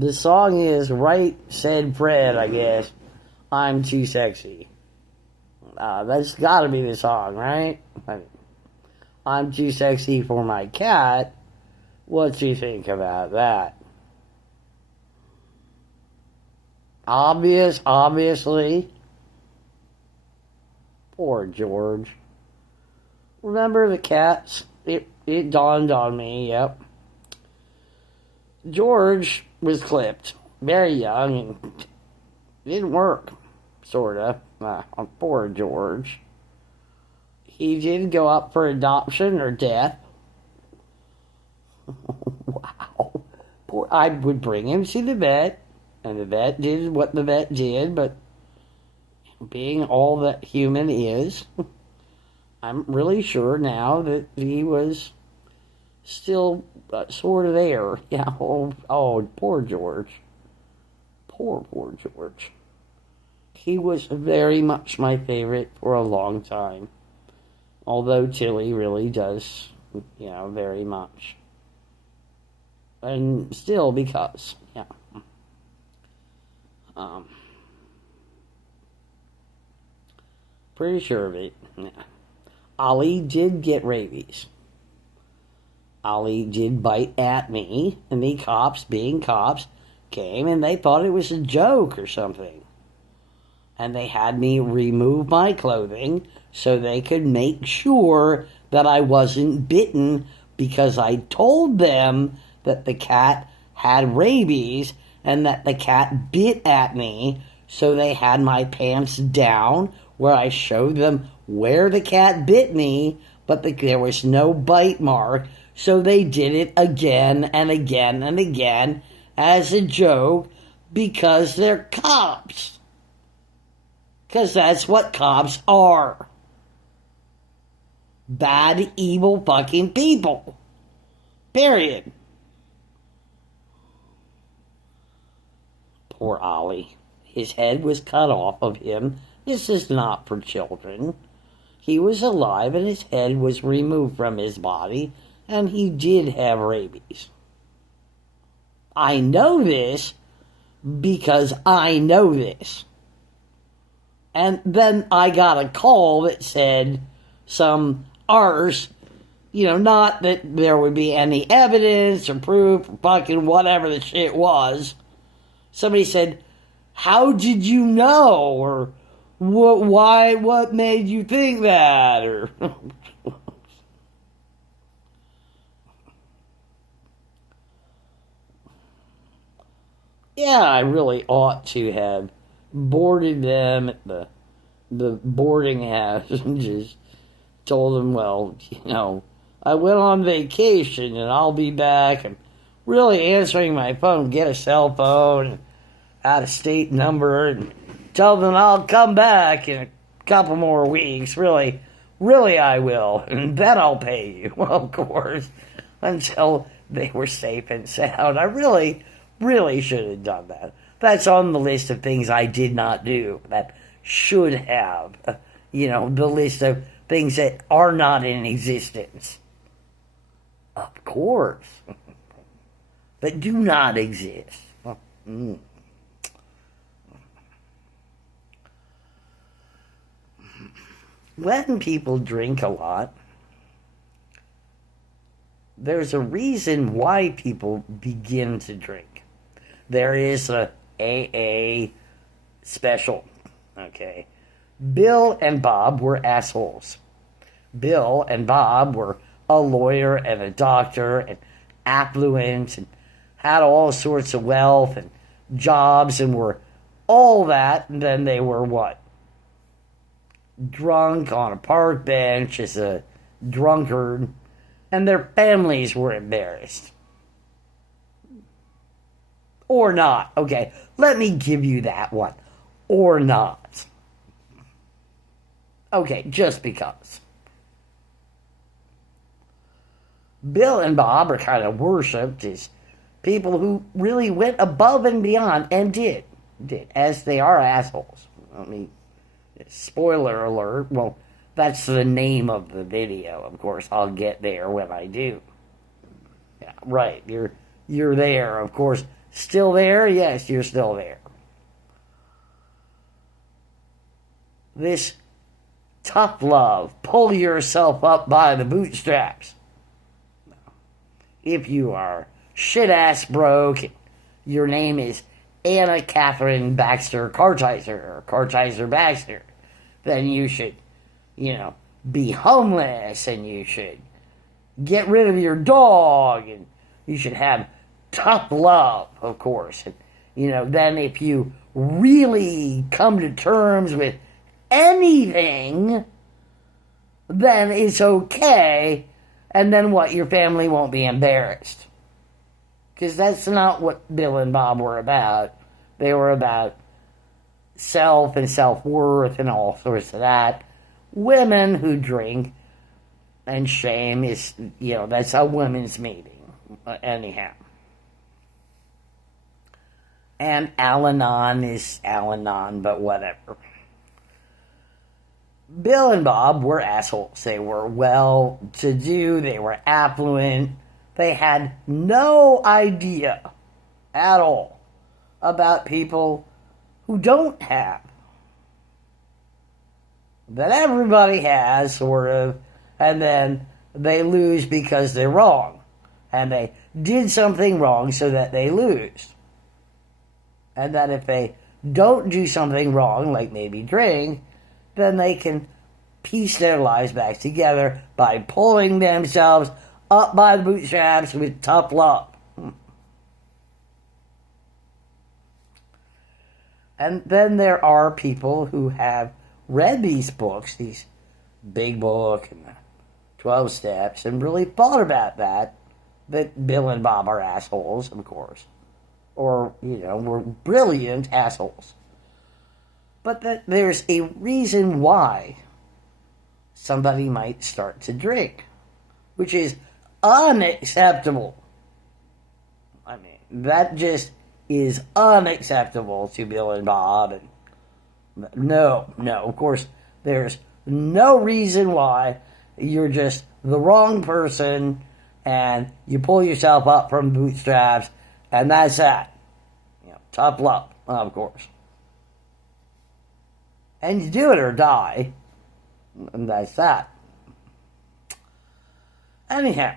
The song is Right Said Fred, I guess. I'm Too Sexy. That's gotta be the song, right? I'm too sexy for my cat. What do you think about that? Obviously. Poor George. Remember the cats? It dawned on me, yep. George was clipped. Very young and didn't work. Sorta. Poor George. He did go up for adoption or death. Wow. I would bring him to the vet, and the vet did what the vet did, but being all that human is, I'm really sure now that he was still sort of there. Yeah, oh, poor George. Poor George. He was very much my favorite for a long time. Although Tilly really does, very much. And still because, yeah. Pretty sure of it. Yeah. Ollie did get rabies. Ollie did bite at me, and the cops, being cops, came and they thought it was a joke or something. And they had me remove my clothing so they could make sure that I wasn't bitten, because I told them that the cat had rabies and that the cat bit at me, so they had my pants down where I showed them where the cat bit me, but there was no bite mark, so they did it again and again and again as a joke because they're cops. Because that's what cops are. Bad, evil fucking people. Period. Poor Ollie. His head was cut off of him. This is not for children. He was alive and his head was removed from his body, and he did have rabies. I know this because I know this. And then I got a call that said some arse, not that there would be any evidence or proof or fucking whatever the shit was. Somebody said, how did you know? Or what made you think that? Or yeah, I really ought to have boarded them at the boarding house and just told them, well, I went on vacation and I'll be back, and really answering my phone, get a cell phone, out of state number, and tell them I'll come back in a couple more weeks. Really I will, and then I'll pay you. Well, of course, until they were safe and sound. I really should have done that. That's on the list of things I did not do. That should have, the list of things that are not in existence. Of course. That do not exist. When people drink a lot, there's a reason why people begin to drink. There is a AA special, okay? Bill and Bob were assholes. Bill and Bob were a lawyer and a doctor and affluent and had all sorts of wealth and jobs and were all that, and then they were what? Drunk on a park bench as a drunkard, and their families were embarrassed. Or not. Okay, let me give you that one. Or not. Okay, just because. Bill and Bob are kind of worshipped as people who really went above and beyond and did, as they are assholes. I mean, spoiler alert. Well, that's the name of the video. Of course, I'll get there when I do. Yeah, right. You're there. Of course, Still there? Yes, you're still there. This tough love, pull yourself up by the bootstraps. If you are shit-ass broke, your name is Anna Catherine Baxter Cartizer, or Cartizer Baxter, then you should, be homeless, and you should get rid of your dog, and you should have tough love, of course. And, then if you really come to terms with anything, then it's okay. And then what? Your family won't be embarrassed. Because that's not what Bill and Bob were about. They were about self and self-worth and all sorts of that. Women who drink and shame is, that's a women's meeting. Anyhow. And Al-Anon is Al-Anon, but whatever. Bill and Bob were assholes. They were well-to-do. They were affluent. They had no idea at all about people who don't have. That everybody has, sort of, and then they lose because they're wrong. And they did something wrong so that they lose. And that if they don't do something wrong, like maybe drink, then they can piece their lives back together by pulling themselves up by the bootstraps with tough love. And then there are people who have read these books, these Big Book and the 12 Steps, and really thought about that Bill and Bob are assholes, of course. Or, were brilliant assholes. But that there's a reason why somebody might start to drink, which is unacceptable. I mean, that just is unacceptable to Bill and Bob. And no, of course, there's no reason why. You're just the wrong person, and you pull yourself up from bootstraps, and that's that. Tough love, of course. And you do it or die. And that's that. Anyhow.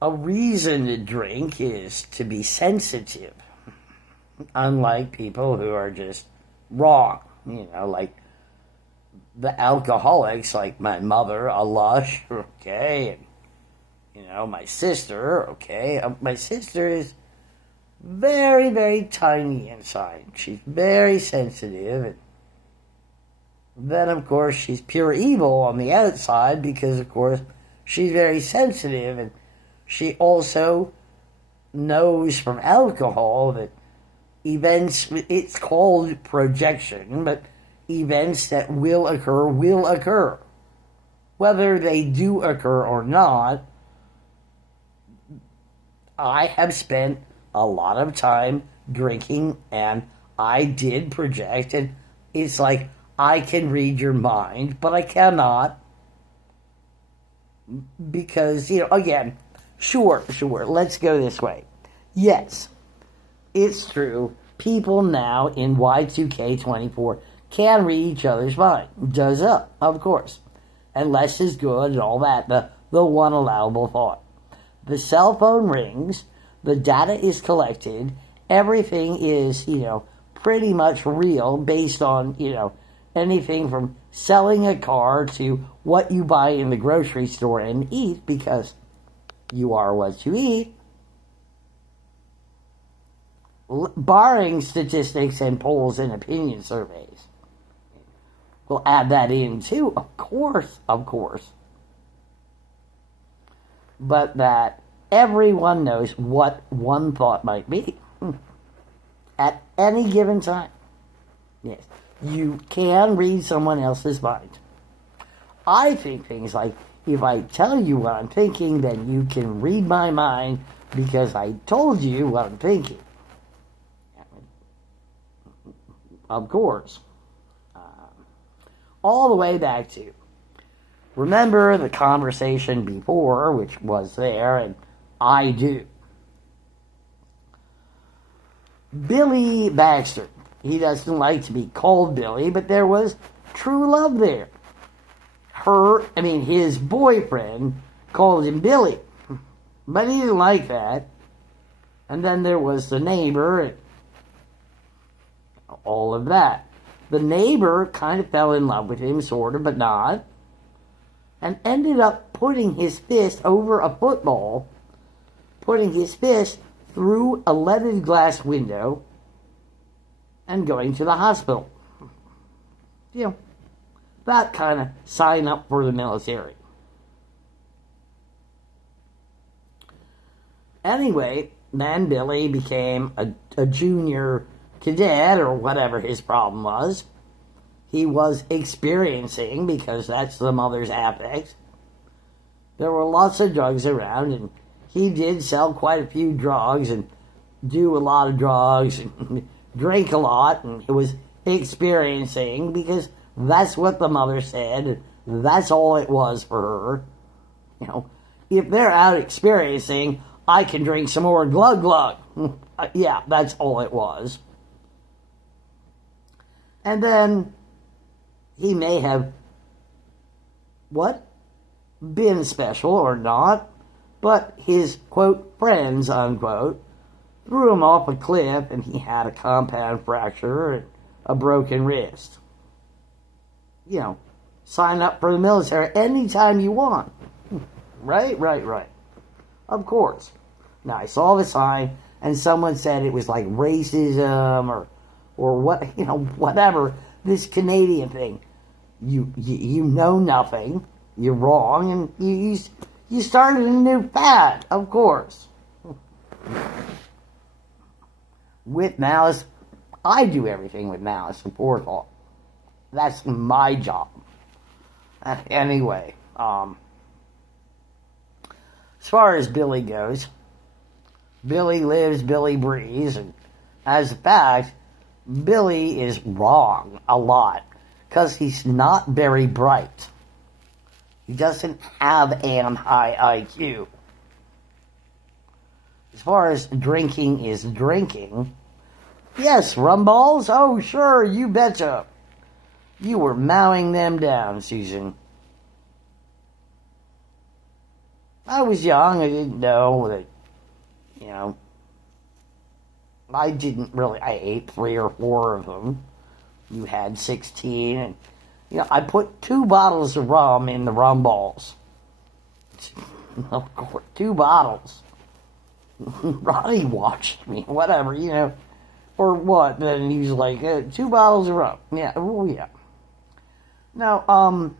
A reason to drink is to be sensitive. Unlike people who are just wrong. Like the alcoholics, like my mother, a lush, okay. And, my sister, okay. My sister is very, very tiny inside. She's very sensitive. And then, of course, she's pure evil on the outside because, of course, she's very sensitive. And she also knows from alcohol that events, it's called projection, but events that will occur. Whether they do occur or not, I have spent a lot of time drinking, and I did project, and it's like I can read your mind, but I cannot, because, again, sure, let's go this way. Yes, it's true, people now in Y2K24 can read each other's mind. Does up, of course, and less is good and all that, the one allowable thought. The cell phone rings, the data is collected, everything is, pretty much real based on, anything from selling a car to what you buy in the grocery store and eat, because you are what you eat. Barring statistics and polls and opinion surveys. We'll add that in too, of course. But that everyone knows what one thought might be at any given time. Yes, you can read someone else's mind. I think things like, if I tell you what I'm thinking, then you can read my mind because I told you what I'm thinking. Of course. All the way back to, remember the conversation before, which was there, and I do. Billy Baxter. He doesn't like to be called Billy, but there was true love there. His boyfriend called him Billy, but he didn't like that. And then there was the neighbor and all of that. The neighbor kind of fell in love with him, sort of, but not, and ended up putting his fist over a football, putting his fist through a leaded glass window, and going to the hospital. That kind of sign up for the military. Anyway, then Billy became a junior cadet, or whatever his problem was. He was experiencing, because that's the mother's affect. There were lots of drugs around, and he did sell quite a few drugs, and do a lot of drugs, and drink a lot, and he was experiencing, because that's what the mother said. That's all it was for her. If they're out experiencing, I can drink some more glug glug. Yeah, that's all it was. And then he may have, been special or not, but his, quote, friends, unquote, threw him off a cliff, and he had a compound fracture and a broken wrist. Sign up for the military anytime you want. Right. Of course. Now, I saw the sign, and someone said it was like racism or what, whatever, this Canadian thing. You know nothing. You're wrong, and you started a new fad, of course. With malice, I do everything with malice and forethought. That's my job. Anyway, as far as Billy goes, Billy lives, Billy breathes, and as a fact, Billy is wrong a lot, because he's not very bright. He doesn't have an high IQ. As far as drinking is drinking, yes, rum balls? Oh, sure, you betcha. You were mowing them down, Susan. I was young, I didn't know that, I ate 3 or 4 of them. You had 16, and, I put 2 bottles of rum in the rum balls. Of course, 2 bottles. Ronnie watched me, whatever, or what, then he's like, 2 bottles of rum. Yeah, oh yeah. Now,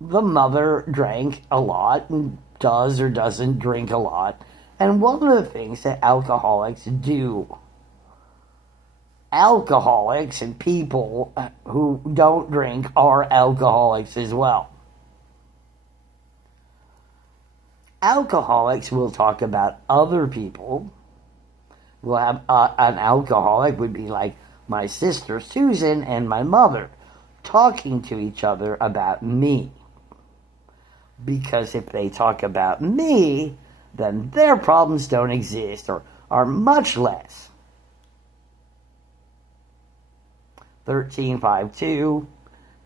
the mother drank a lot, and does or doesn't drink a lot. And one of the things that alcoholics do, alcoholics and people who don't drink are alcoholics as well. Alcoholics will talk about other people. We'll have an alcoholic would be like my sister Susan and my mother talking to each other about me. Because if they talk about me, then their problems don't exist or are much less. 1352.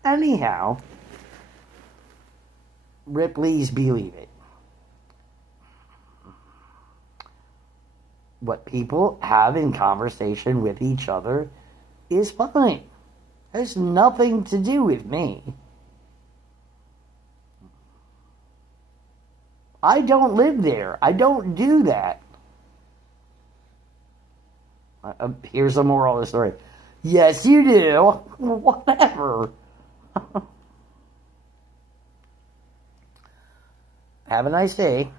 Anyhow, Ripley's Believe It. What people have in conversation with each other is fine. Has nothing to do with me. I don't live there. I don't do that. Here's the moral of the story. Yes, you do. Whatever. Have a nice day.